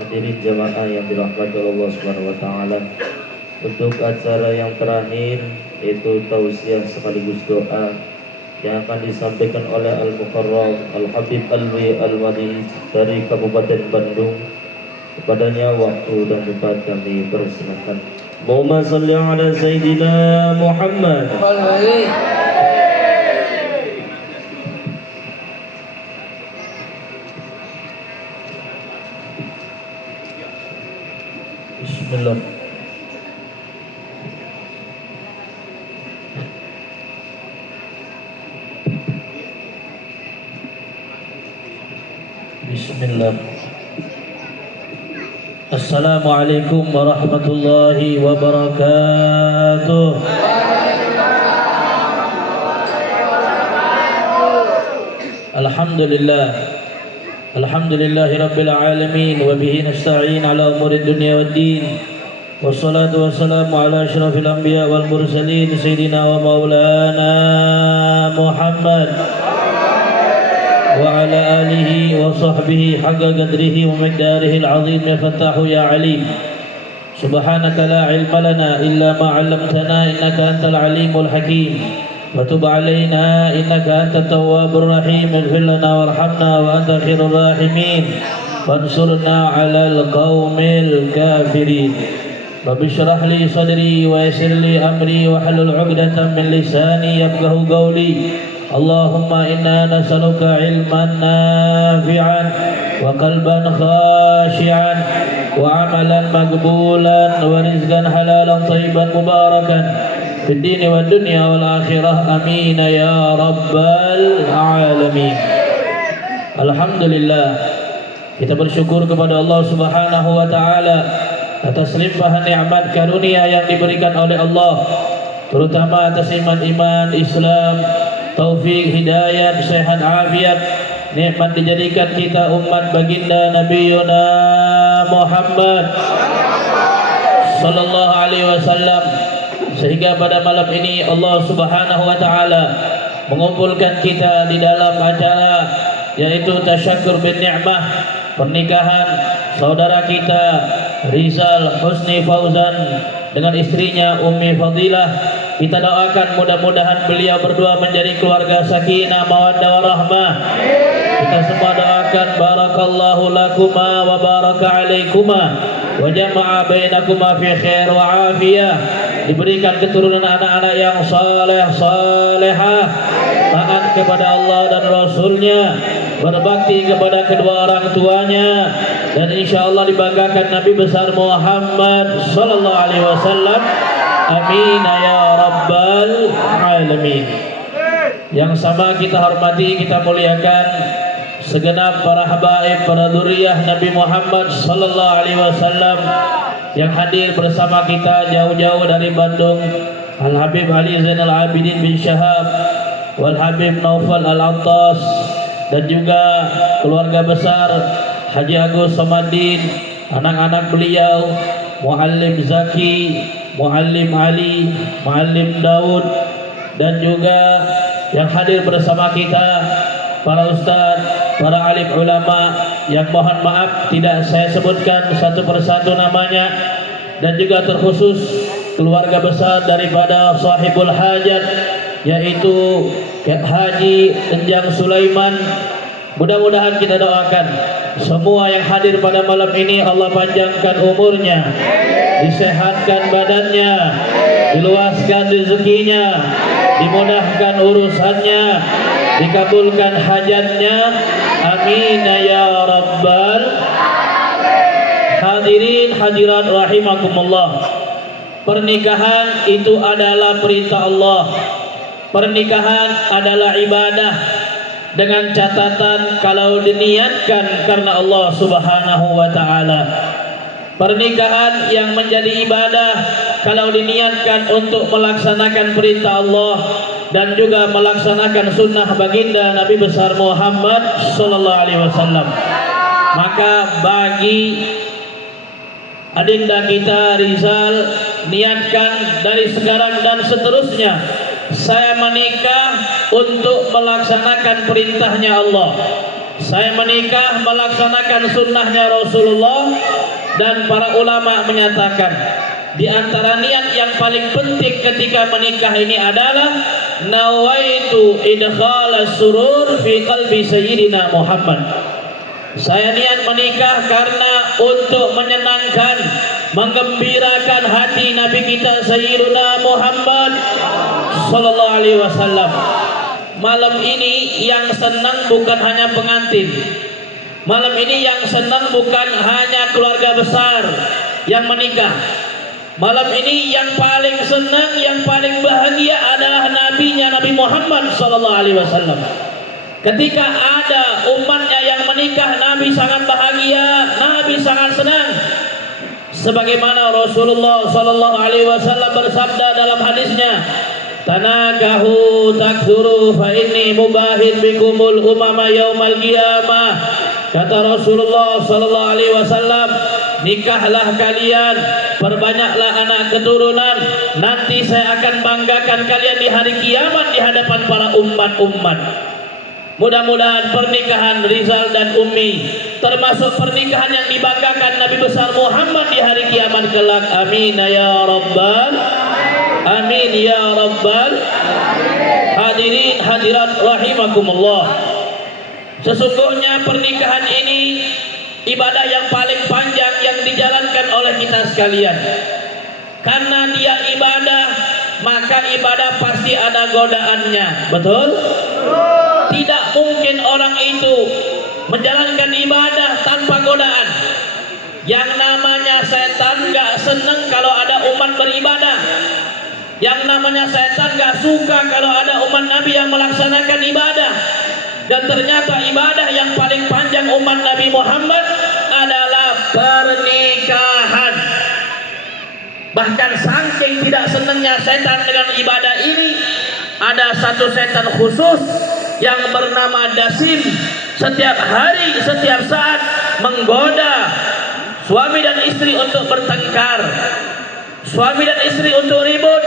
Hadirin jamaah yang dirahmati Allah Subhanahu wa taala. Untuk acara yang terakhir yaitu tausiah sekaligus doa yang akan disampaikan oleh Al-Mukarram Al-Habib Alwi Al-Wadi dari Kabupaten Bandung. Kepadanya waktu dan tempat kami persilakan. Allahumma shalli ala Sayyidina Muhammad. Bismillah. Bismillah. Assalamualaikum warahmatullahi wabarakatuh. Alhamdulillah. Alhamdulillahi rabbil alamin wa bihi nasta'in ala umuri dunya waddin. Wassalatu wassalamu ala asyrafil anbiya wal mursalin sayyidina wa maulana Muhammad wa ala alihi wa sahbihi haqqa qadrihi wa miqdarihi al-azim. Ya Fattahu ya Alim, subhanaka la ilma lana illa ma 'allamtana innaka antal alimul hakim. وتب علينا إنك أنت التواب الرحيم. اغفر لنا وارحمنا وأنت خير الراحمين وانصرنا على القوم الكافرين. رب اشرح لي صدري ويسر لي أمري واحلل عقدة من لساني يفقهوا قولي. اللهم إنا نسألك علما نافعا وقلبا خاشعا وعملا مقبولا ورزقا حلالا طيبا مباركا في الدين والدنيا والآخرة. آمين يا رب العالمين. Alhamdulillah, kita bersyukur kepada Allah Subhanahu wa taala atas limpahan nikmat karunia yang diberikan oleh Allah, terutama atas iman Islam, taufik, hidayat, sehat, afiat, nikmat dijadikan kita umat baginda Nabiyuna Muhammad sallallahu alaihi wasallam. Sehingga pada malam ini Allah Subhanahu wa taala mengumpulkan kita di dalam acara yaitu tasyakkur bin ni'mah, pernikahan saudara kita Rizal Husni Fauzan dengan istrinya Ummi Fadilah. Kita doakan mudah-mudahan beliau berdua menjadi keluarga sakinah mawaddah warahmah. Kita semua doakan barakallahu lakuma wa baraka alaikuma wa jama'a bainakuma fi khair wa afiyah. Diberikan keturunan anak-anak yang saleh salehah, taat kepada Allah dan Rasulnya, berbakti kepada kedua orang tuanya, dan insya Allah dibanggakan Nabi besar Muhammad sallallahu alaihi wasallam. Amin ya rabbal alamin. Yang sama kita hormati, kita muliakan segenap para habaib, para dzurriyyah Nabi Muhammad sallallahu alaihi wasallam yang hadir bersama kita jauh-jauh dari Bandung. Al-Habib Ali Zainal Abidin bin Syahab, Wal Habib Naufal Al-Attas, dan juga keluarga besar Haji Agus Samadin, anak-anak beliau Muallim Zaki, Muallim Ali, Muallim Daud, dan juga yang hadir bersama kita para ustaz, para alim ulama yang mohon maaf tidak saya sebutkan satu persatu namanya, dan juga terkhusus keluarga besar daripada sahibul hajat yaitu Haji Enjang Sulaiman. Mudah-mudahan kita doakan semua yang hadir pada malam ini Allah panjangkan umurnya, disehatkan badannya, diluaskan rezekinya, dimudahkan urusannya, dikabulkan hajatnya. Amin ya rabbal hadirin hadirat rahimakumullah. Pernikahan itu adalah perintah Allah. Pernikahan adalah ibadah dengan catatan kalau diniatkan karena Allah Subhanahu wa taala. Pernikahan yang menjadi ibadah kalau diniatkan untuk melaksanakan perintah Allah dan juga melaksanakan sunnah baginda Nabi besar Muhammad sallallahu alaihi wasallam. Maka bagi adinda kita Rizal, niatkan dari sekarang dan seterusnya, saya menikah untuk melaksanakan perintahnya Allah. Saya menikah melaksanakan sunnahnya Rasulullah, dan para ulama menyatakan di antara niat yang paling penting ketika menikah ini adalah nawaitu idkhala surur fi qalbi sayyidina Muhammad. Saya niat menikah karena untuk menyenangkan, menggembirakan hati Nabi kita Sayyidina Muhammad sallallahu alaihi wasallam. Malam ini yang senang bukan hanya pengantin. Malam ini yang senang bukan hanya keluarga besar yang menikah. Malam ini yang paling senang, yang paling bahagia adalah nabinya Nabi Muhammad sallallahu alaihi wasallam. Ketika ada umatnya yang menikah, Nabi sangat bahagia, Nabi sangat senang. Sebagaimana Rasulullah sallallahu alaihi wasallam bersabda dalam hadisnya, "Tanakahu taktsuru fa inni mubahin bikumul umama yaumal qiyamah." Kata Rasulullah sallallahu alaihi wasallam, nikahlah kalian, perbanyaklah anak keturunan, nanti saya akan banggakan kalian di hari kiamat di hadapan para umat-umat. Mudah-mudahan pernikahan Rizal dan Ummi termasuk pernikahan yang dibanggakan Nabi besar Muhammad di hari kiamat kelak. Amin ya rabbal amin ya rabbal hadirin hadirat rahimakumullah. Sesungguhnya pernikahan ini ibadah yang paling panjang yang dijalankan oleh kita sekalian. Karena dia ibadah, maka ibadah pasti ada godaannya. Betul? Tidak mungkin orang itu menjalankan ibadah tanpa godaan. Yang namanya setan gak seneng kalau ada umat beribadah. Yang namanya setan gak suka kalau ada umat Nabi yang melaksanakan ibadah. Dan ternyata ibadah yang paling panjang umat Nabi Muhammad adalah pernikahan. Bahkan saking tidak senangnya setan dengan ibadah ini, ada satu setan khusus yang bernama Dasim, setiap hari, setiap saat menggoda suami dan istri untuk bertengkar, suami dan istri untuk ribut,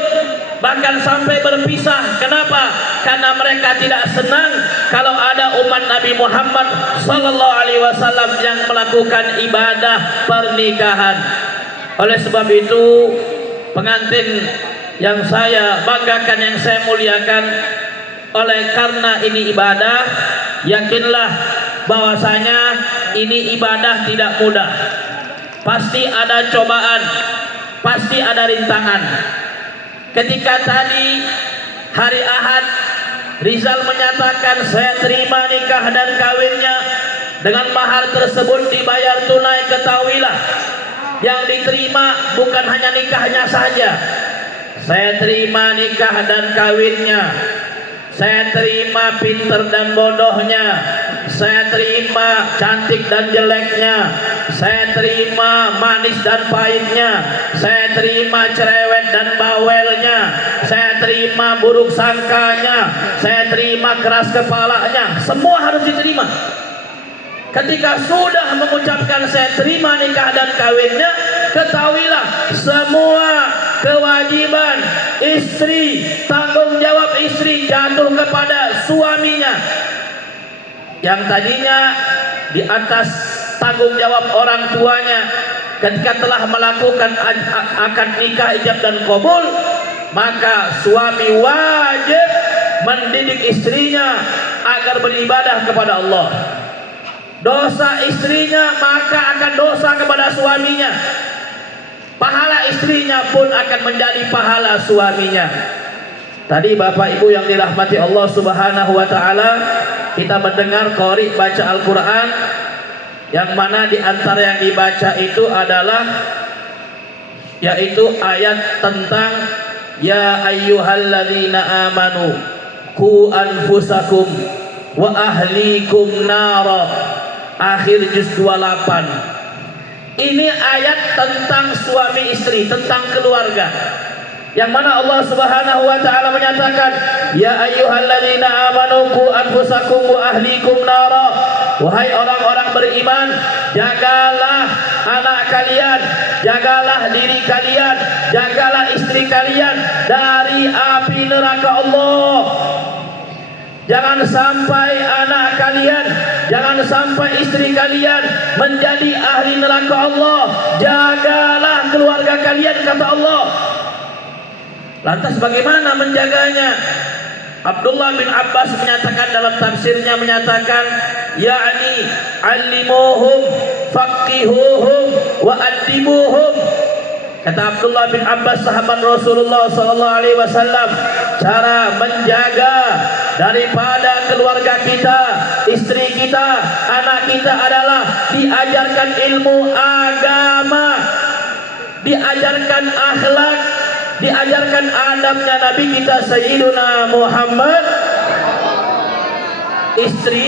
bahkan sampai berpisah. Kenapa? Karena mereka tidak senang kalau ada umat Nabi Muhammad sallallahu alaihi wasallam yang melakukan ibadah pernikahan. Oleh sebab itu, pengantin yang saya banggakan, yang saya muliakan, oleh karena ini ibadah, yakinlah bahwasanya ini ibadah tidak mudah. Pasti ada cobaan, pasti ada rintangan. Ketika tadi hari Ahad Rizal menyatakan saya terima nikah dan kawinnya dengan mahar tersebut dibayar tunai, ketahuilah yang diterima bukan hanya nikahnya saja. Saya terima nikah dan kawinnya, saya terima pinter dan bodohnya, saya terima cantik dan jeleknya, saya terima manis dan pahitnya, saya terima cerewet dan bawelnya, saya terima buruk sangkanya, saya terima keras kepalanya. Semua harus diterima. Ketika sudah mengucapkan saya terima nikah dan kawinnya, ketahuilah semua kewajiban istri, tanggung jawab istri jatuh kepada suaminya. Yang tadinya di atas tanggung jawab orang tuanya ketika telah melakukan akad nikah, ijab dan qabul, maka suami wajib mendidik istrinya agar beribadah kepada Allah. Dosa istrinya maka akan dosa kepada suaminya. Pahala istrinya pun akan menjadi pahala suaminya. Tadi Bapak Ibu yang dirahmati Allah Subhanahu wa taala, kita mendengar qori baca Al-Qur'an, yang mana di antara yang dibaca itu adalah yaitu ayat tentang ya ayyuhalladzina amanu qu anfusakum wa ahlikum nara, akhir juz 28. Ini ayat tentang suami istri, tentang keluarga, yang mana Allah Subhanahu wa taala menyatakan ya ayyuhalladzina amanu qu anfusakum wa ahlikum nara, wahai orang-orang beriman, jagalah anak kalian, jagalah diri kalian, jagalah istri kalian dari api neraka Allah. Jangan sampai anak kalian, jangan sampai istri kalian menjadi ahli neraka Allah. Jagalah keluarga kalian, kata Allah. Lantas bagaimana menjaganya? Abdullah bin Abbas menyatakan dalam tafsirnya, menyatakan yakni allimuhum faqihuhum wa addibuhum. Kata Abdullah bin Abbas, sahabat Rasulullah sallallahu alaihi wasallam, cara menjaga daripada keluarga kita, istri kita, anak kita adalah diajarkan ilmu agama, diajarkan akhlak, diajarkan adabnya Nabi kita Sayyiduna Muhammad. Istri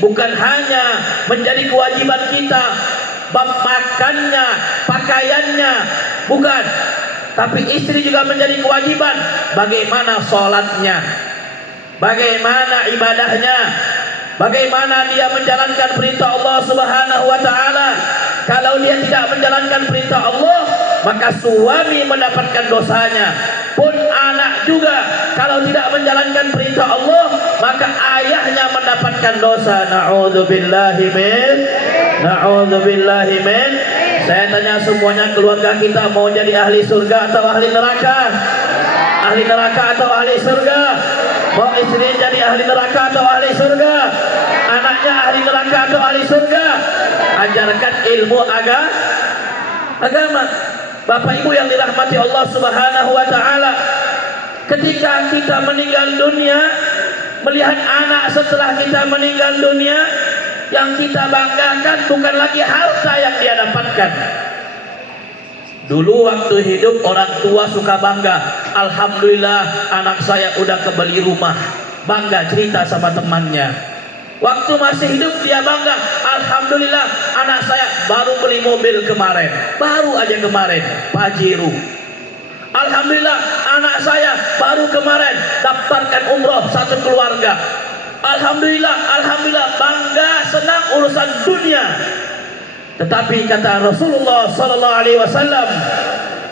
bukan hanya menjadi kewajiban kita, bab makannya, pakaiannya, bukan, tapi istri juga menjadi kewajiban. Bagaimana sholatnya, bagaimana ibadahnya, bagaimana dia menjalankan perintah Allah Subhanahu wa ta'ala. Kalau dia tidak menjalankan perintah Allah, maka suami mendapatkan dosanya. Pun anak juga, kalau tidak menjalankan perintah Allah, maka ayahnya mendapatkan dosa. Na'udzubillahi min, na'udzubillahi min. Saya tanya semuanya, keluarga kita mau jadi ahli surga atau ahli neraka? Ahli neraka atau ahli surga? Mau istri jadi ahli neraka atau ahli surga? Anaknya ahli neraka atau ahli surga? Ajarkan ilmu agama. Bapak Ibu yang dirahmati Allah Subhanahu wa ta'ala, ketika kita meninggal dunia, melihat anak setelah kita meninggal dunia, yang kita banggakan bukan lagi harta yang dia dapatkan. Dulu waktu hidup orang tua suka bangga, alhamdulillah anak saya udah kebeli rumah, bangga cerita sama temannya. Waktu masih hidup dia bangga, alhamdulillah anak saya baru beli mobil kemarin, baru aja kemarin Pajero. Alhamdulillah anak saya baru kemarin daftarkan umroh satu keluarga. Alhamdulillah, alhamdulillah, bangga, senang urusan dunia. Tetapi kata Rasulullah sallallahu alaihi wasallam,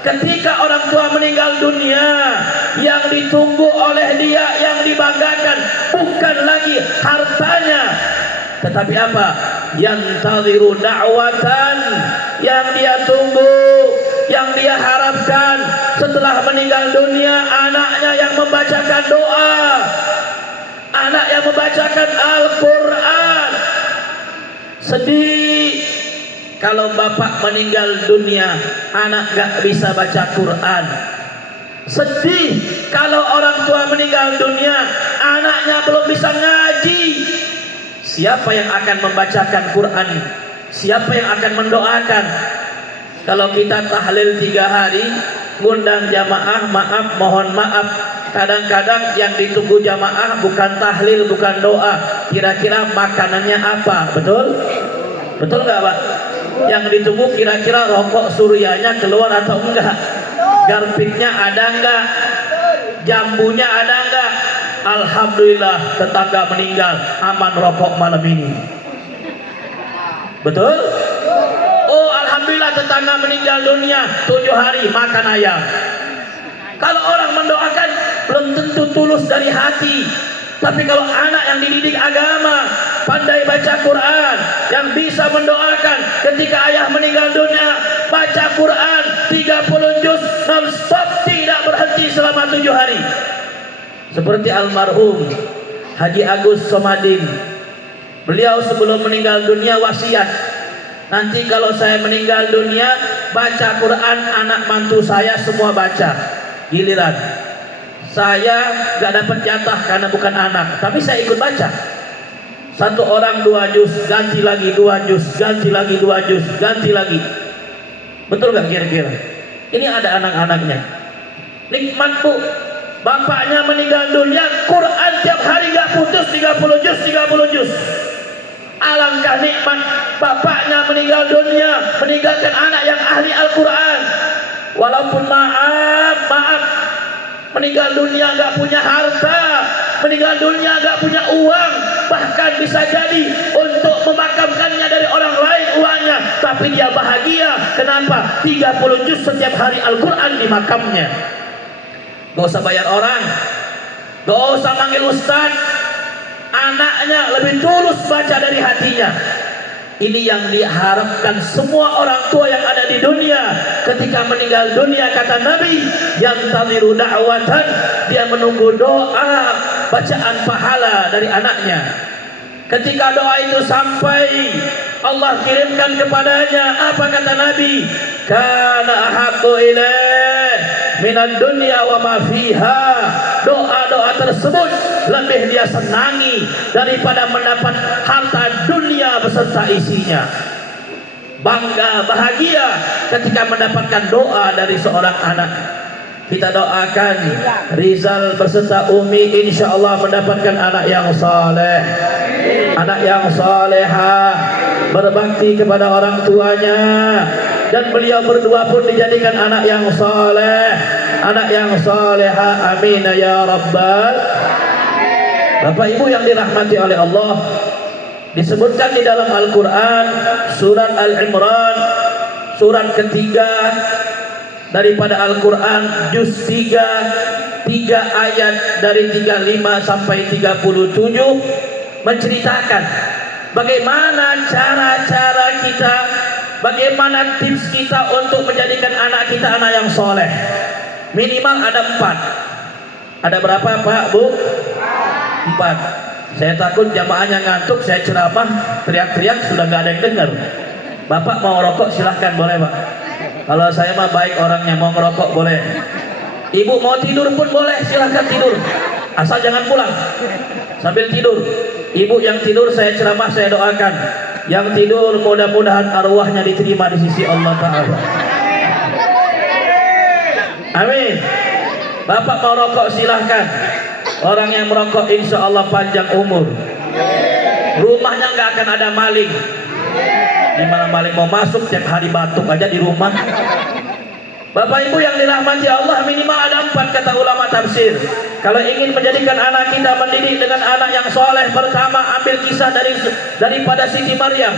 ketika orang tua meninggal dunia, yang ditunggu oleh dia, yang dibanggakan bukan lagi hartanya, tetapi apa? Yantadhiru da'watan, yang dia tunggu, yang dia harapkan setelah meninggal dunia, anaknya yang membacakan doa, anak yang membacakan Al-Quran. Sedih kalau bapak meninggal dunia, anak gak bisa baca Quran. Sedih kalau orang tua meninggal dunia, anaknya belum bisa ngaji. Siapa yang akan membacakan Quran? Siapa yang akan mendoakan? Kalau kita tahlil 3 hari, ngundang jamaah, mohon maaf, kadang-kadang yang ditunggu jamaah bukan tahlil, bukan doa. Kira-kira makanannya apa? Betul? Betul nggak Pak? Yang ditunggu kira-kira rokok suryanya keluar atau enggak, garpitnya ada enggak, jambunya ada enggak. Alhamdulillah tetangga meninggal, aman rokok malam ini. Betul? Oh alhamdulillah tetangga meninggal dunia, 7 hari makan ayam. Kalau orang mendoakan belum tentu tulus dari hati. Tapi kalau anak yang dididik agama, pandai baca Quran, yang bisa mendoakan ketika ayah meninggal dunia, baca Quran 30 juz non-stop, tidak berhenti selama 7 hari. Seperti almarhum Haji Agus Somadin. Beliau sebelum meninggal dunia wasiat, nanti kalau saya meninggal dunia, baca Quran anak mantu saya semua baca. Giliran saya gak dapat jatah karena bukan anak, tapi saya ikut baca. Satu orang 2 juz, ganti lagi 2 juz, ganti lagi 2 juz, ganti lagi. Betul gak kira-kira? Ini ada anak-anaknya. Nikmat Bu, bapaknya meninggal dunia, Quran tiap hari gak putus, 30 juz, 30 juz. Alangkah nikmat bapaknya meninggal dunia, meninggalkan anak yang ahli Al-Quran. Walaupun maaf, meninggal dunia gak punya harta, meninggal dunia gak punya uang, bahkan bisa jadi untuk memakamkannya dari orang lain uangnya, tapi dia bahagia. Kenapa? 30 juz setiap hari Al-Quran di makamnya. Gak usah bayar orang, gak usah manggil ustaz, anaknya lebih tulus baca dari hatinya. Ini yang diharapkan semua orang tua yang ada di dunia. Ketika meninggal dunia, kata Nabi, yang tadiru da'watan, dia menunggu doa bacaan pahala dari anaknya. Ketika doa itu sampai, Allah kirimkan kepadanya apa kata Nabi? Kana ahabbu ilaih minad dunya wa ma fiha. Doa-doa tersebut lebih dia senangi daripada mendapat harta dunia beserta isinya. Bangga, bahagia ketika mendapatkan doa dari seorang anak. Kita doakan Rizal beserta Umi insya Allah mendapatkan anak yang saleh, anak yang salehah, berbakti kepada orang tuanya, dan beliau berdua pun dijadikan anak yang saleh, anak yang salehah. Amin ya rabbal. Bapak Ibu yang dirahmati oleh Allah, disebutkan di dalam Al-Quran surat Al-Imran, surat ketiga daripada Al-Quran, juz 3 ayat dari 35 sampai 37 menceritakan bagaimana cara-cara kita, bagaimana tips kita untuk menjadikan anak kita anak yang soleh. Minimal ada 4. Ada berapa Pak Bu? 4. Saya takut jamaahnya ngantuk, saya ceramah teriak-teriak sudah nggak ada yang dengar. Bapak mau rokok silahkan, boleh Pak. Kalau saya mah baik orangnya, mau ngerokok boleh. Ibu mau tidur pun boleh, silahkan tidur, asal jangan pulang sambil tidur. Ibu yang tidur saya ceramah, saya doakan. Yang tidur mudah-mudahan arwahnya diterima di sisi Allah Ta'ala. Amin. Bapak mau rokok silahkan. Orang yang merokok insya Allah panjang umur. Rumahnya nggak akan ada maling. Dimana maling mau masuk tiap hari batuk aja di rumah. Bapak Ibu yang dirahmati Allah, minimal ada 4 kata ulama tafsir. Kalau ingin menjadikan anak kita mendidik dengan anak yang soleh, pertama ambil kisah daripada Siti Maryam.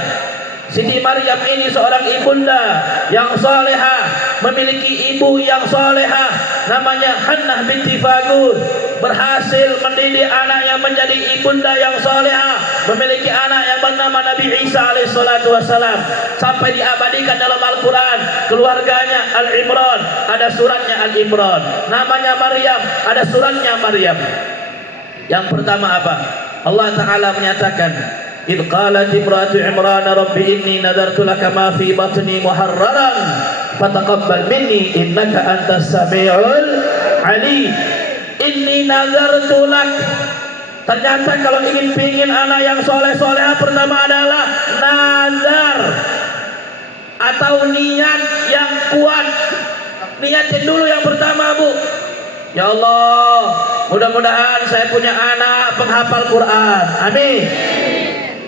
Siti Maryam ini seorang ibunda yang solehah, memiliki ibu yang solehah, namanya Hannah binti Fagus. Berhasil mendidik anaknya menjadi ibunda yang solehah, memiliki anak yang bernama Nabi Isa alaihissalatu wassalam. Sampai diabadikan dalam Al-Quran, keluarganya Al-Imran, ada suratnya Al-Imran. Namanya Maryam, ada suratnya Maryam. Yang pertama apa? Allah Ta'ala menyatakan, idh qalat imratu Imran rabbi inni nadartu laka ma fi batni muharraran fataqabbal minni innaka antas samiul alim. Inni nadartu lak. Ternyata kalau pingin anak yang soleh-solehah, pertama adalah nazar atau niat yang kuat. Niatin dulu yang pertama Bu. Ya Allah, mudah-mudahan saya punya anak penghafal Quran. Amin.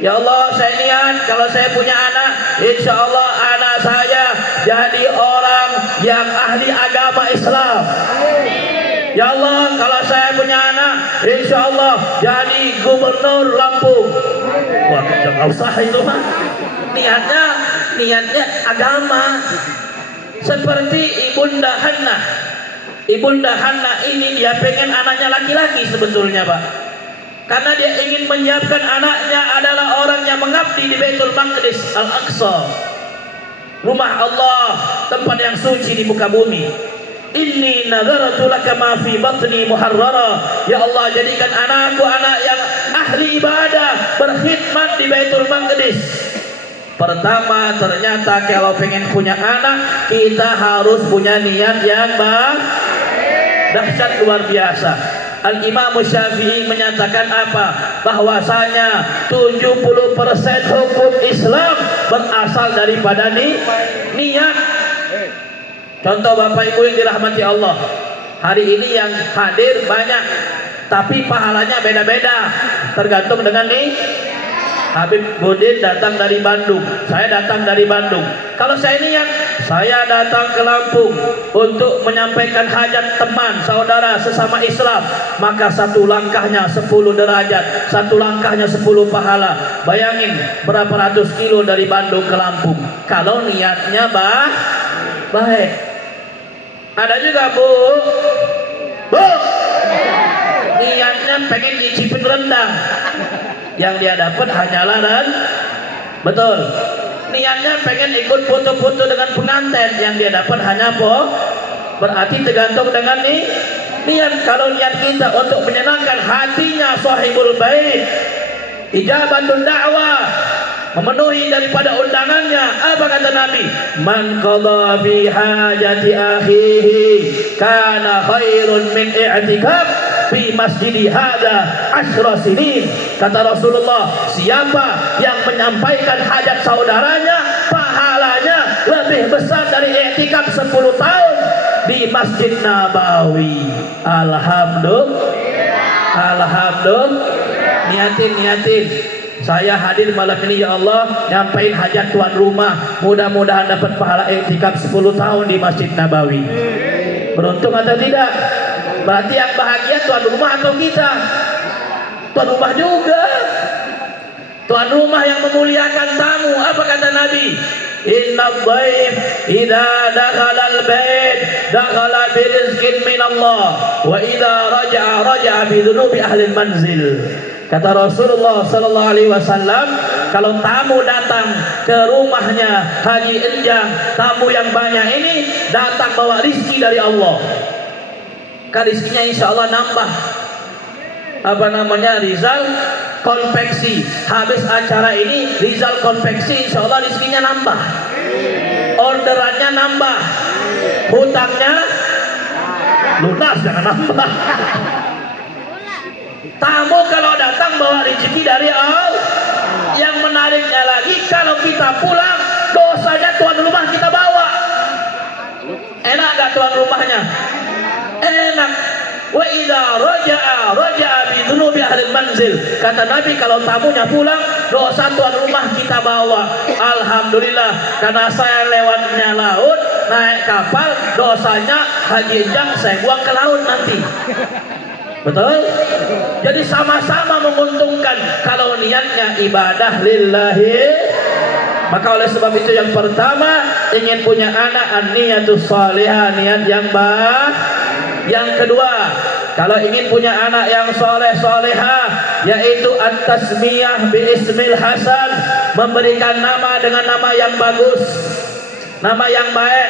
Ya Allah, saya niat kalau saya punya anak, insya Allah anak saya jadi orang yang ahli agama Islam. Ya Allah, kalau saya punya anak, insya Allah jadi gubernur Lampung. Wah, nggak usah itu mah. Niatnya agama. Seperti Ibunda Hannah. Ibunda Hannah ini dia pengen anaknya laki-laki sebetulnya Pak. Karena dia ingin menyiapkan anaknya adalah orang yang mengabdi di Baitul Maqdis Al-Aqsa, rumah Allah, tempat yang suci di muka bumi. Inni nadartu laka ma fi batni muharrara. Ya Allah, jadikan anakku anak yang ahli ibadah, berkhidmat di Baitul Maqdis. Pertama, ternyata kalau pengen punya anak, kita harus punya niat yang dahsyat luar biasa. Al-Imam Syafi'i menyatakan apa? Bahwasanya 70% hukum Islam berasal daripada niat. Contoh Bapak Ibu yang dirahmati Allah, hari ini yang hadir banyak, tapi pahalanya beda-beda, tergantung dengan Habib Budin datang dari Bandung, saya datang dari Bandung. Kalau saya niat, saya datang ke Lampung untuk menyampaikan hajat teman, saudara, sesama Islam, maka satu langkahnya 10 derajat, satu langkahnya 10 pahala. Bayangin berapa ratus kilo dari Bandung ke Lampung. Kalau niatnya baik. Ada juga Bu, niatnya pengen nyicipin rendang, yang dia dapat hanyalah betul. Niatnya pengen ikut foto-foto dengan pengantin, yang dia dapat hanya berarti tergantung dengan niat. Kalau niat kita untuk menyenangkan hatinya sahibul bait, ijabatun da'wah, memenuhi daripada undangannya, apa kata Nabi? Man qadha fi hajati akhihi kana khairun min i'tikaf fi masjidi hadza 10 sinin. Kata Rasulullah, siapa yang menyampaikan hajat saudaranya, pahalanya lebih besar dari i'tikaf 10 tahun di Masjid Nabawi. Alhamdulillah. Niatin. Saya hadir malam ini ya Allah, nyampein hajat tuan rumah, mudah-mudahan dapat pahala i'tikaf 10 tahun di Masjid Nabawi. Beruntung atau tidak? Berarti yang bahagia tuan rumah atau kita? Tuan rumah juga. Tuan rumah yang memuliakan tamu. Apa kata Nabi? Inna dhaif idza dakhala al-bait dakhala bi rizqin min Allah wa idza raja'a bi dhunubi ahli al-manzil. Kata Rasulullah sallallahu alaihi wasallam, kalau tamu datang ke rumahnya Haji Enjang, tamu yang banyak ini datang bawa rizki dari Allah. Rizkinya insya Allah nambah. Apa namanya? Rizal konveksi. Habis acara ini Rizal konveksi, insya Allah rizkinya nambah. Orderannya nambah. Hutangnya lunas, jangan nambah. Tamu kalau datang bawa rezeki dari Allah. Yang menariknya lagi, kalau kita pulang dosanya tuan rumah kita bawa. Enak gak tuan rumahnya? Enak. Wa idza raja'a bi dhunubi ahli manzil. Kata Nabi, kalau tamunya pulang dosa tuan rumah kita bawa. Alhamdulillah, karena saya lewatnya laut naik kapal, dosanya Haji Enjang saya buang ke laut nanti. Betul? Jadi sama-sama menguntungkan kalau niatnya ibadah lillahi. Maka oleh sebab itu yang pertama, ingin punya anak, an-niyatus shalihah, niat yang baik. Yang kedua, kalau ingin punya anak yang soleh solehah, yaitu at-tasmiyah bi ismil hasan, memberikan nama dengan nama yang bagus, nama yang baik,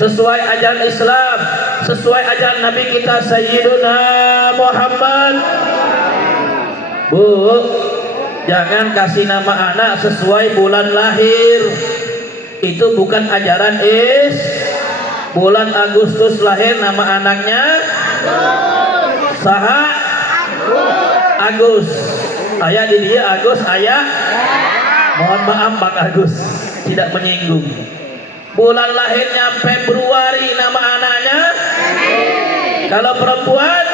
sesuai ajaran Islam, sesuai ajaran Nabi kita Sayyiduna Muhammad. Bu, jangan kasih nama anak sesuai bulan lahir. Itu bukan ajaran Bulan Agustus lahir, nama anaknya Saha Agus. Ayah di dia Agus, ayah mohon maaf Pak Agus, tidak menyinggung. Bulan lahirnya Februari, nama anaknya kalau perempuan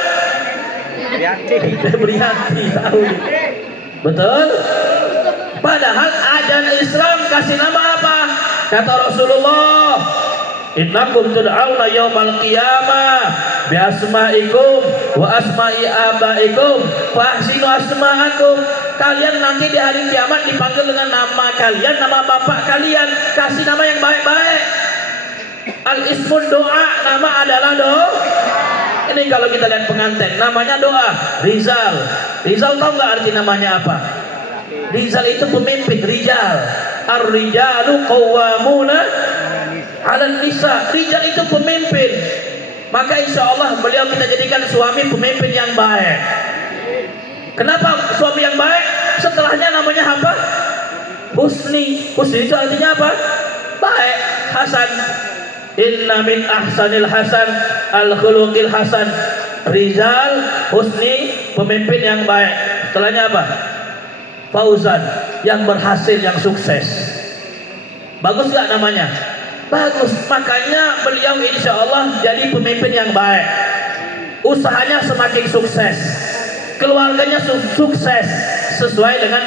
Febrianti. Tahu? Betul? Padahal ajaran Islam kasih nama apa? Kata Rasulullah, innakum tud'auna yaumal qiyamah bi asma'ikum wa asma'i abaikum fa ahsinu asma'akum. Kalian nanti di hari kiamat dipanggil dengan nama kalian, nama bapak kalian. Kasih nama yang baik-baik. Al-ismun doa, nama adalah doa. Ini kalau kita lihat pengantin, namanya doa. Rizal. Rizal tahu nggak arti namanya apa? Rizal itu pemimpin, rijal. Ar-rijalu qawwamuna 'alan nisa. Rijal itu pemimpin. Maka insya Allah beliau kita jadikan suami pemimpin yang baik. Kenapa suami yang baik? Setelahnya namanya apa? Husni. Husni itu artinya apa? Baik. Hasan. Inna min ahsanil hasan al-khuluqil hasan. Rizal, Husni, pemimpin yang baik. Setelahnya apa? Fauzan, yang berhasil, yang sukses. Bagus gak namanya? Bagus. Makanya beliau insya Allah jadi pemimpin yang baik. Usahanya semakin sukses, keluarganya sukses sesuai dengan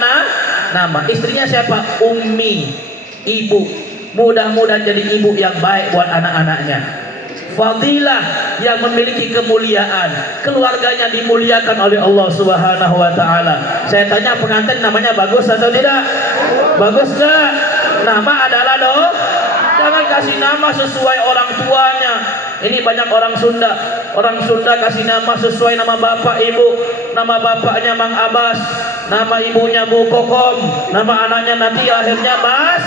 nama. Istrinya siapa? Ummi, ibu. Mudah-mudahan jadi ibu yang baik buat anak-anaknya. Fadilah, yang memiliki kemuliaan, keluarganya dimuliakan oleh Allah Subhanahu wa taala. Saya tanya pengantin, namanya bagus atau tidak? Bagus enggak? Nama adalah doa. Jangan kasih nama sesuai orang tuanya. Ini banyak orang Sunda. Orang Sunda kasih nama sesuai nama bapak ibu. Nama bapaknya Mang Abbas, nama ibunya Bu Kokom, nama anaknya nanti akhirnya Mas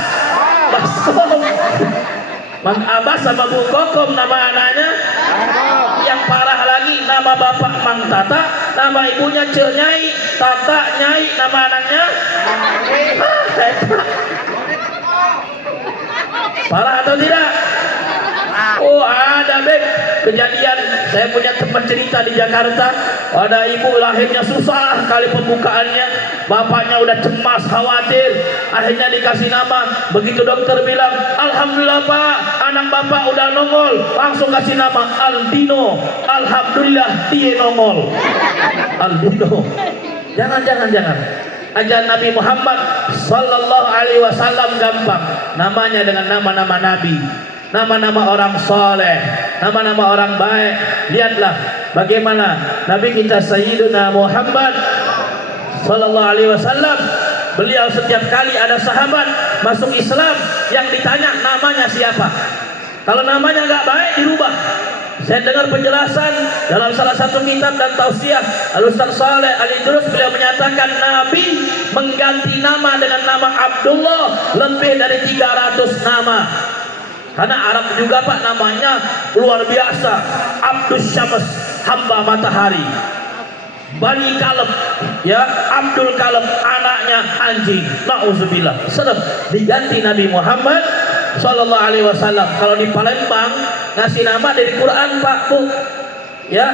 Baskom. Mang Abbas sama Bu Kokom nama anaknya. Yang parah lagi nama bapak Mang Tata, nama ibunya Ce Nyai, Tata Nyai, nama anaknya parah atau tidak? Oh ada Beb, kejadian saya punya teman cerita di Jakarta, ada ibu lahirnya susah kali pembukaannya, bapaknya udah cemas khawatir, akhirnya dikasih nama, begitu dokter bilang alhamdulillah Pak, anak bapak udah nongol, langsung kasih nama Aldino, alhamdulillah dia nongol. Aldino. Jangan ajaran Nabi Muhammad sallallahu alaihi wasallam gampang, namanya dengan nama-nama nabi, nama-nama orang soleh, nama-nama orang baik. Lihatlah bagaimana Nabi kita Sayyiduna Muhammad sallallahu alaihi wasallam, beliau setiap kali ada sahabat masuk Islam yang ditanya namanya siapa, kalau namanya nggak baik dirubah. Saya dengar penjelasan dalam salah satu kitab dan tausiah Al-Ustaz Saleh Al-Idrus, beliau menyatakan Nabi mengganti nama dengan nama Abdullah lebih dari 300 nama. Karena Arab juga Pak namanya luar biasa. Abdus Syams, hamba matahari. Bani Kaleb, ya Abdul Kaleb, anaknya anjing. Nauzubillah. Sedap diganti Nabi Muhammad sallallahu alaihi wasallam. Kalau di Palembang ngasih nama dari Quran Pak Bu, ya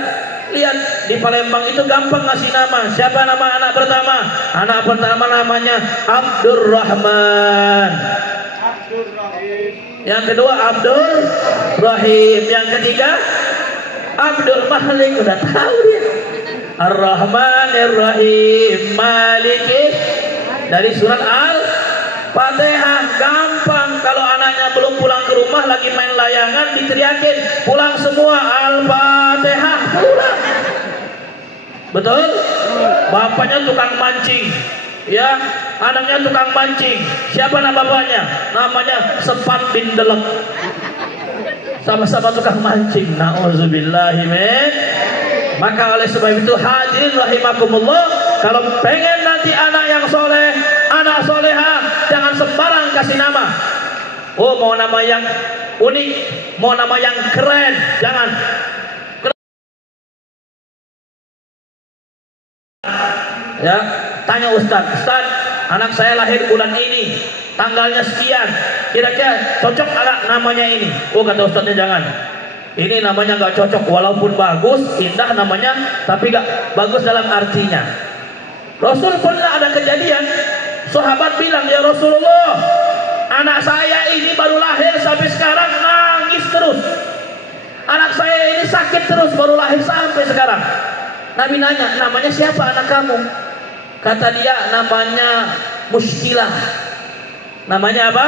lihat di Palembang itu gampang ngasih nama. Siapa nama anak pertama? Anak pertama namanya Abdurrahman. Yang kedua Abdul Rahim. Yang ketiga Abdul Malik. Udah tahu dia. Ar-Rahmanir-Rahim Maliki. Dari surat Al-Fatihah. Gampang. Kalau anaknya belum pulang ke rumah lagi main layangan, diteriakin pulang semua, Al-Fatihah pulang. Betul? Bapaknya tukang mancing, ya anaknya tukang mancing. Siapa nama bapaknya? Namanya Sepat bin Delek. Sama-sama tukang mancing. Nauzubillahi min. Maka oleh sebab itu hadirin rahimakumullah, kalau pengen nanti anak yang soleh, anak soleha, jangan sembarang kasih nama. Oh mau nama yang unik, mau nama yang keren, jangan. Ya, tanya Ustaz, anak saya lahir bulan ini, tanggalnya sekian, kira-kira cocok anak namanya ini? Oh kata Ustaznya jangan. Ini namanya nggak cocok, walaupun bagus, indah namanya, tapi nggak bagus dalam artinya. Rasul pernah ada kejadian, sahabat bilang, ya Rasulullah, anak saya ini baru lahir sampai sekarang nangis terus. Anak saya ini sakit terus baru lahir sampai sekarang. Nabi nanya, namanya siapa anak kamu? Kata dia, namanya Muskilah. Namanya apa?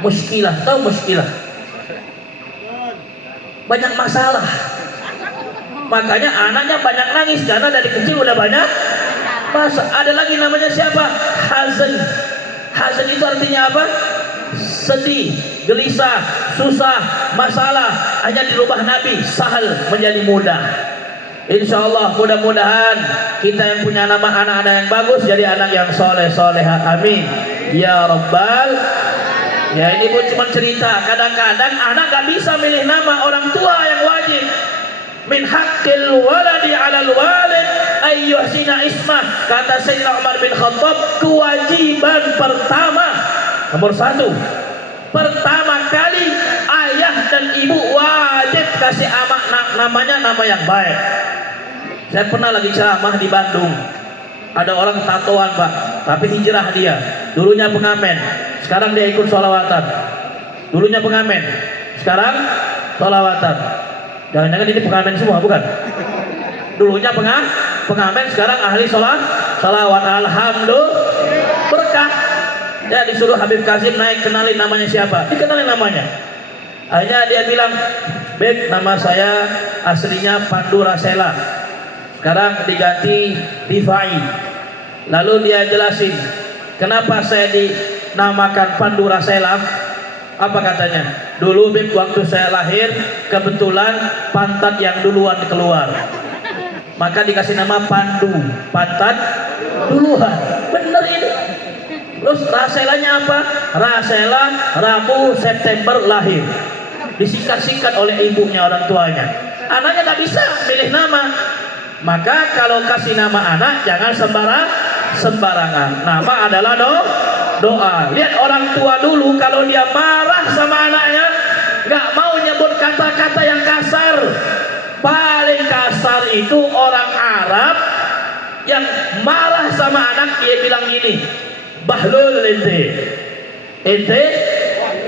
Muskilah. Tahu Muskilah? Banyak masalah. Makanya anaknya banyak nangis karena dari kecil udah banyak masalah. Ada lagi namanya siapa? Hazan. Hazan itu artinya apa? Sedih, gelisah, susah, masalah. Hanya dirubah Nabi, sahal menjadi mudah. Insya Allah mudah-mudahan kita yang punya nama anak-anak yang bagus jadi anak yang soleh soleha. Amin ya Rabbal. Ya ini pun cuma cerita. Kadang-kadang anak gak bisa milih nama, orang tua yang wajib. Min haqqil waladi 'alal walid ayyuhsina ismah. Kata Sayyidina Umar bin Khattab, kewajiban pertama nomor 1, pertama kali ayah dan ibu wajib kasih namanya nama yang baik. Saya pernah lagi ceramah di Bandung. Ada orang tatoan Pak, tapi hijrah dia. Dulunya pengamen, sekarang dia ikut sholawatan. Dulunya pengamen, sekarang sholawatan. Jangan-jangan ini pengamen semua, bukan? Dulunya pengamen, sekarang ahli sholawat. Alhamdulillah, berkah. Ya disuruh Habib Kasim naik, kenalin namanya siapa? Dikenalin namanya. Akhirnya dia bilang, Beb, nama saya aslinya Pandu Rasela, sekarang diganti Rifai. Lalu dia jelasin, kenapa saya dinamakan Pandu Rasela? Apa katanya? Dulu Bib, waktu saya lahir kebetulan pantat yang duluan keluar, maka dikasih nama Pandu, pantat duluan. Bener ini. Terus Raselanya apa? Rasela Rabu September lahir. Disingkat-singkat oleh ibunya, orang tuanya. Anaknya nggak bisa pilih nama. Maka kalau kasih nama anak jangan sembarangan. Nama adalah doa. Lihat orang tua dulu kalau dia marah sama anaknya, nggak mau nyebut kata-kata yang kasar. Paling kasar itu orang Arab yang marah sama anak, dia bilang gini, bahlul ente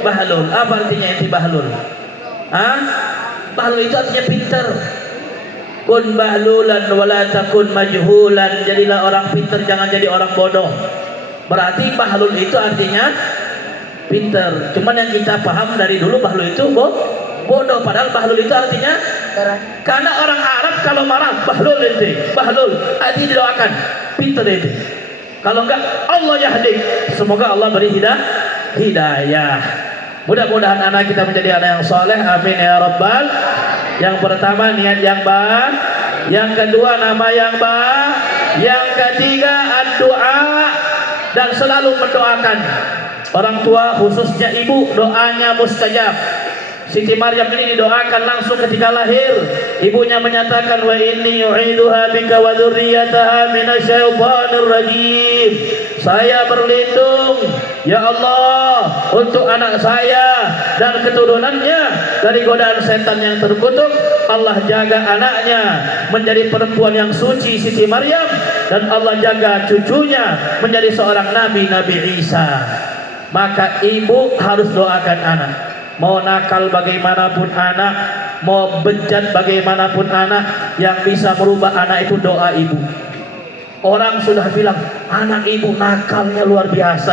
bahlul. Apa artinya ente bahlul? Bahlul itu artinya pinter. Kun bahlulan wala takun majhulan. Jadilah orang pinter, jangan jadi orang bodoh. Berarti bahlul itu artinya pinter. Cuman yang kita paham dari dulu bahlul itu bodoh. Padahal bahlul itu artinya karena orang Arab kalau marah bahlul ente, bahlul artinya didoakan pinter ente. Kalau enggak Allah yahdi. Semoga Allah beri hidayah. Mudah-mudahan anak kita menjadi anak yang soleh. Amin ya rabbal. Yang pertama niat yang baik, yang kedua nama yang baik, yang ketiga doa dan selalu mendoakan orang tua, khususnya ibu, doanya mustajab. Siti Maryam ini didoakan langsung ketika lahir. Ibunya menyatakan, wa inni u'iduha bika wa dzurriyyataha minasyaitonir rajim. Saya berlindung ya Allah untuk anak saya dan keturunannya dari godaan setan yang terkutuk. Allah jaga anaknya menjadi perempuan yang suci, Siti Maryam, dan Allah jaga cucunya menjadi seorang nabi, Nabi Isa. Maka ibu harus doakan anak. Mau nakal bagaimanapun anak, mau bejat bagaimanapun anak, yang bisa merubah anak itu doa ibu. Orang sudah bilang anak ibu nakalnya luar biasa,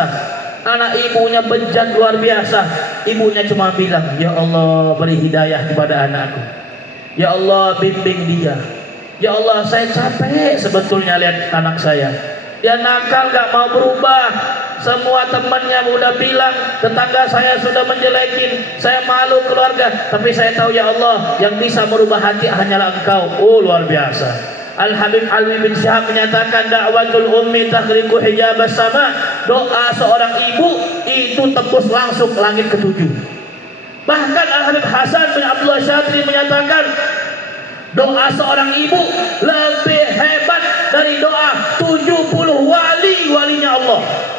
anak ibunya bejat luar biasa. Ibunya cuma bilang, ya Allah beri hidayah kepada anakku, ya Allah bimbing dia, ya Allah saya capek sebetulnya lihat anak saya, dia nakal gak mau berubah. Semua temannya udah bilang, tetangga saya sudah menjelekin, saya malu keluarga. Tapi saya tahu ya Allah, yang bisa merubah hati hanyalah Engkau. Oh luar biasa. Al-Habib Alwi bin Syahab menyatakan, da'watul ummi takhriqu hijabas sama. Doa seorang ibu itu tembus langsung ke langit ketujuh. Bahkan Al-Habib Hasan bin Abdullah Syatri menyatakan, doa seorang ibu lebih hebat dari doa 70 walinya Allah.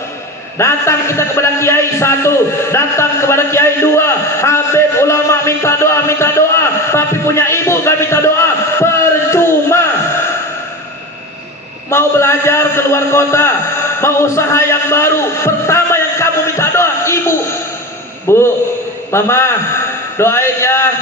Datang kita kepada kiai satu, datang kepada kiai dua, habib ulama minta doa, tapi punya ibu gak minta doa, percuma. Mau belajar ke luar kota, mau usaha yang baru, pertama yang kamu minta doa ibu. Bu, mama, doain ya,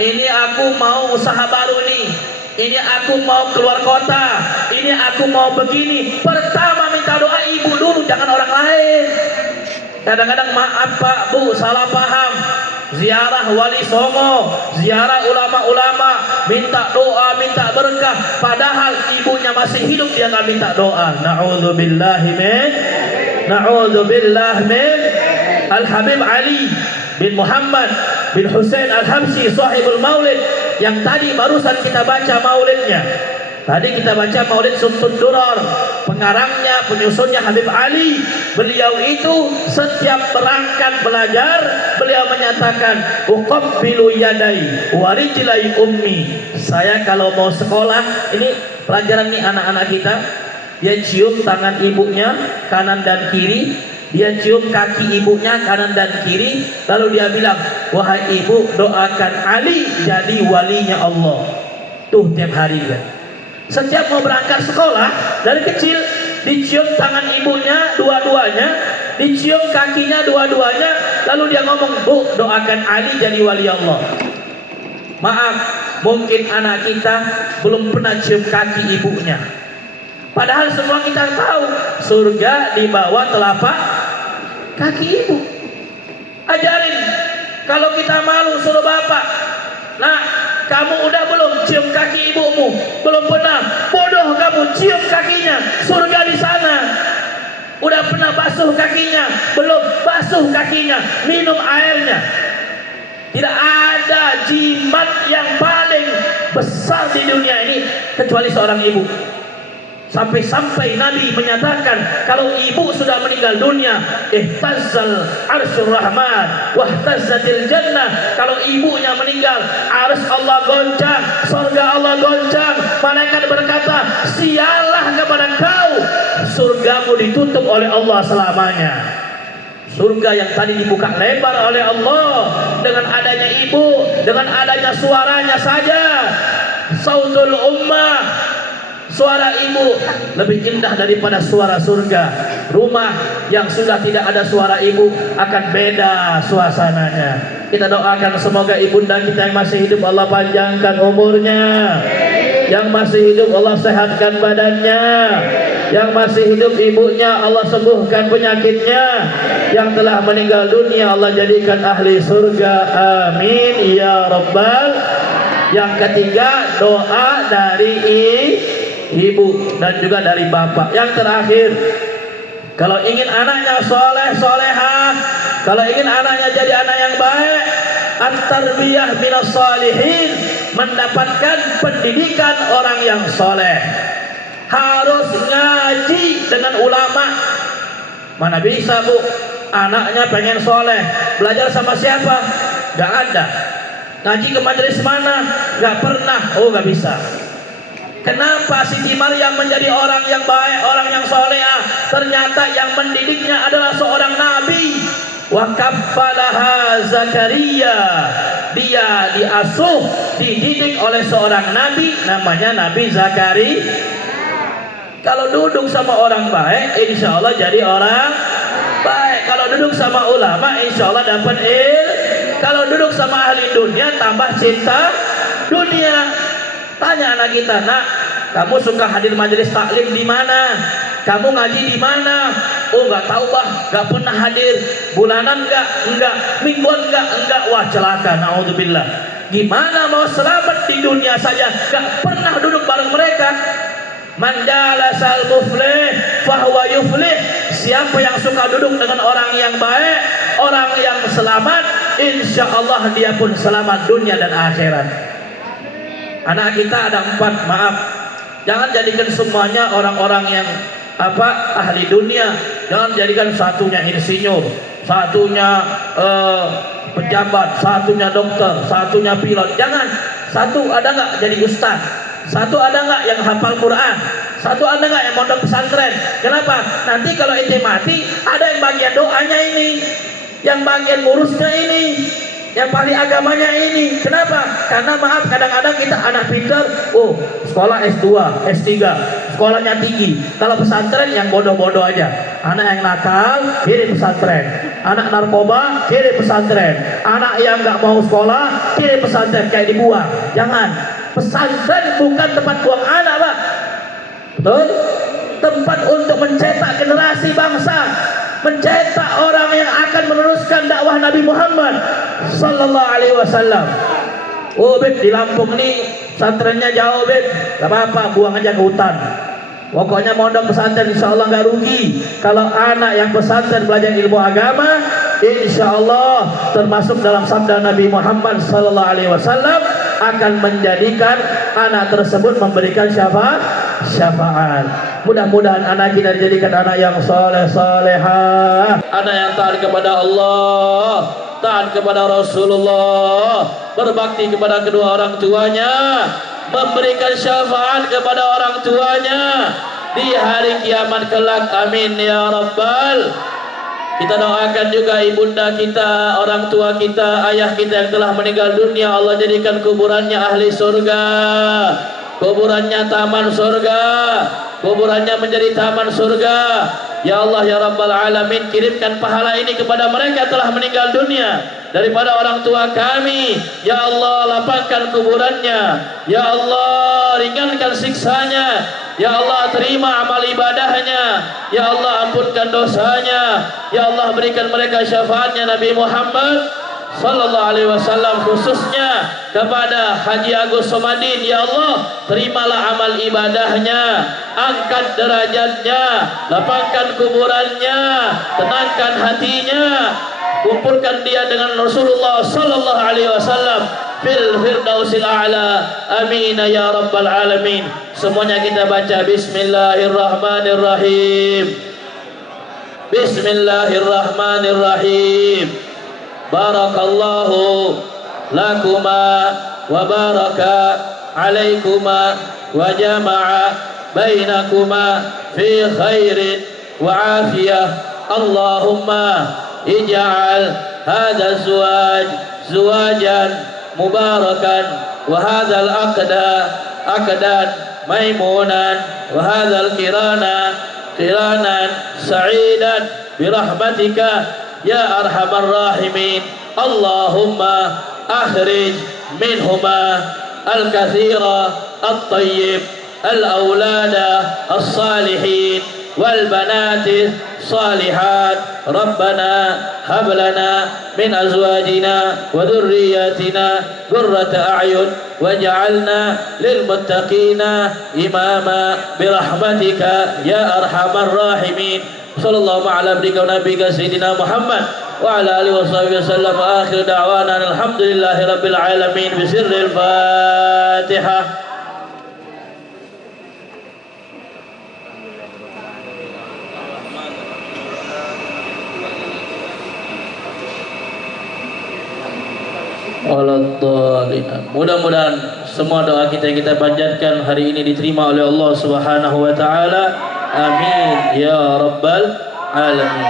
ini aku mau usaha baru nih, ini aku mau keluar kota, ini aku mau begini. Pertama minta doa ibu dulu, jangan orang lain. Kadang-kadang maaf Pak, Bu, salah paham. Ziarah wali songo, ziarah ulama-ulama, minta doa, minta berkah, padahal ibunya masih hidup dia nggak minta doa. Na'udzubillahi min Al-Habib Ali bin Muhammad bin Husain Al-Habsyi sahibul maulid, yang tadi barusan kita baca maulidnya. Tadi kita baca maulid Sumtud Durar, pengarangnya, penyusunnya Habib Ali. Beliau itu setiap berangkat belajar, beliau menyatakan, uqabbilu yadai wa rijlai ummi. Saya kalau mau sekolah, ini pelajaran nih anak-anak kita, dia cium tangan ibunya kanan dan kiri, dia cium kaki ibunya kanan dan kiri, lalu dia bilang, wahai ibu, doakan Ali jadi walinya Allah. Tuh tiap hari kan. Setiap mau berangkat sekolah, dari kecil dicium tangan ibunya dua-duanya, dicium kakinya dua-duanya, lalu dia ngomong, Bu, doakan Ali jadi wali Allah. Maaf, mungkin anak kita belum pernah cium kaki ibunya, padahal semua kita tahu surga di bawah telapak kaki ibu. Ajarin, kalau kita malu suruh bapak, nah kamu udah belum cium kaki ibumu? Belum pernah. Bodoh kamu, cium kakinya. Surga di sana. Udah pernah basuh kakinya, belum basuh kakinya, minum airnya. Tidak ada jimat yang paling besar di dunia ini kecuali seorang ibu. Sampai-sampai Nabi menyatakan kalau ibu sudah meninggal dunia, ihtazzal arsyur rahman wahtazzatil jannah. Kalau ibunya meninggal, arsy Allah goncang, surga Allah goncang. Malaikat berkata, sialah kepada kau, surgamu ditutup oleh Allah selamanya. Surga yang tadi dibuka lebar oleh Allah dengan adanya ibu, dengan adanya suaranya saja. Sautul ummah, suara ibu lebih indah daripada suara surga. Rumah yang sudah tidak ada suara ibu akan beda suasananya. Kita doakan semoga ibunda kita yang masih hidup Allah panjangkan umurnya, yang masih hidup Allah sehatkan badannya, yang masih hidup ibunya Allah sembuhkan penyakitnya, yang telah meninggal dunia Allah jadikan ahli surga, amin ya rabbal. Yang ketiga, doa dari ibu dan juga dari bapak. Yang terakhir, kalau ingin anaknya soleh solehah, kalau ingin anaknya jadi anak yang baik, at-tarbiyah minas salihin, mendapatkan pendidikan orang yang soleh, harus ngaji dengan ulama. Mana bisa bu, anaknya pengen soleh, belajar sama siapa? Gak ada. Ngaji ke majelis mana? Gak pernah. Oh gak bisa. Kenapa Siti Maryam menjadi orang yang baik, orang yang solehah? Ternyata yang mendidiknya adalah seorang nabi. Wa kaffalaha Zakaria. Dia diasuh, dididik oleh seorang nabi, namanya Nabi Zakaria. Kalau duduk sama orang baik, insya Allah jadi orang baik. Kalau duduk sama ulama, insya Allah dapat Kalau duduk sama ahli dunia, tambah cinta dunia. Tanya anak kita, nak, kamu suka hadir majelis taklim di mana? Kamu ngaji di mana? Oh, nggak tahu bah, nggak pernah hadir. Bulanan enggak, mingguan enggak. Wah celaka, naudzubillah. Gimana mau selamat di dunia saja? Nggak pernah duduk bareng mereka. Man jalasal muflih fahuwa yuflih. Siapa yang suka duduk dengan orang yang baik, orang yang selamat, insya Allah dia pun selamat dunia dan akhirat. Anak kita ada 4, maaf, jangan jadikan semuanya orang-orang yang ahli dunia. Jangan jadikan satunya insinyur, satunya pejabat, satunya dokter, satunya pilot. Jangan. Satu ada nggak jadi ustaz, satu ada nggak yang hafal Quran, satu ada nggak yang mondok pesantren. Kenapa? Nanti kalau ente mati, ada yang bagian doanya ini, yang bagian ngurusnya ini, yang paling agamanya ini. Kenapa? Karena maaf, kadang-kadang kita anak pintar, oh sekolah S2, S3, sekolahnya tinggi. Kalau pesantren yang bodoh-bodoh aja. Anak yang nakal, kirim pesantren. Anak narkoba, kirim pesantren. Anak yang nggak mau sekolah, kirim pesantren, kayak dibuang. Jangan. Pesantren bukan tempat buang anak, Pak. Betul? Tempat untuk mencetak generasi bangsa, mencetak orang yang akan meneruskan dakwah Nabi Muhammad sallallahu alaihi wasallam. Oh bet, di Lampung nih pesantrennya jauh bet, gak apa-apa, buang aja ke hutan. Pokoknya mondok pesantren insya Allah gak rugi. Kalau anak yang pesantren belajar ilmu agama, insya Allah termasuk dalam sabda Nabi Muhammad sallallahu alaihi wasallam, akan menjadikan anak tersebut memberikan syafaat. Mudah-mudahan anak kita dijadikan anak yang soleh solehah, anak yang taat kepada Allah, taat kepada Rasulullah, berbakti kepada kedua orang tuanya, memberikan syafaat kepada orang tuanya di hari kiamat kelak, amin ya rabbal. Kita doakan juga ibunda kita, orang tua kita, ayah kita yang telah meninggal dunia, Allah jadikan kuburannya ahli surga, kuburannya taman surga, kuburannya menjadi taman surga. Ya Allah ya Rabbal Alamin, kirimkan pahala ini kepada mereka telah meninggal dunia daripada orang tua kami. Ya Allah, lapangkan kuburannya. Ya Allah, ringankan siksanya. Ya Allah, terima amal ibadahnya. Ya Allah, ampunkan dosanya. Ya Allah, berikan mereka syafaatnya Nabi Muhammad Sallallahu alaihi wasallam, khususnya kepada Haji Agus Somadin. Ya Allah, terimalah amal ibadahnya, angkat derajatnya, lapangkan kuburannya, tenangkan hatinya, kumpulkan dia dengan Rasulullah sallallahu alaihi wasallam fil firdausil a'la. Amin ya rabbal alamin. Semuanya kita baca bismillahirrahmanirrahim. Bismillahirrahmanirrahim. Barakallahu lakuma wa baraka alaikuma wa jama'a bainakuma fi khairin wa afiyah. Allahumma ij'al hadha zuwaj zuwajan mubarakan wa hadha al-aqdan maimunan wa hadha al-qiranan sa'idan birahmatika ya arhamar rahimin. Allahumma akhrij minhuma al-kathira at-tayyib al-awlada as-salihin wal banati salihat. Rabbana hab lana min azwajina wa dhurriyyatina qurrata a'yun waj'alna lil muttaqina imama birahmatika ya arhamar rahimin. Sallallahu ala abdika wa nabiyika sayyidina Muhammad wa ala alihi wa sahbihi wasallam. Akhir da'wana alhamdulillahi rabbil alamin bi sirril Fatihah. Mudah-mudahan semua doa kita yang kita panjatkan hari ini diterima oleh Allah Subhanahu wa taala. Amin ya rabbal alamin.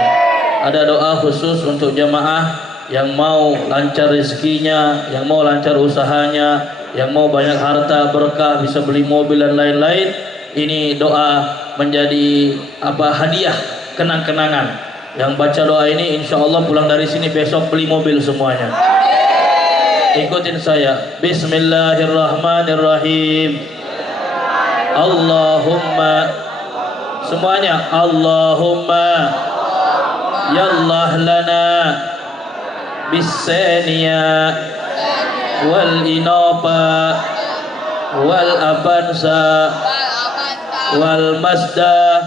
Ada doa khusus untuk jamaah yang mau lancar rezekinya, yang mau lancar usahanya, yang mau banyak harta berkah, bisa beli mobil dan lain-lain. Ini doa menjadi hadiah kenang-kenangan. Yang baca doa ini insya Allah pulang dari sini besok beli mobil semuanya. Ikutin saya. Bismillahirrahmanirrahim. Allahumma, semuanya, Allahumma yallah lana bisaniya wal inapa wal avanza wal mazda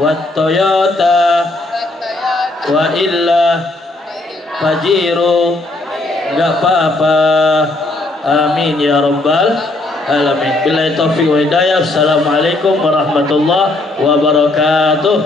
wat toyota wa illa fajiru, enggak apa-apa. Amin ya rabbal alamin. Billahi taufiq wa hidayah. Assalamualaikum warahmatullahi wabarakatuh.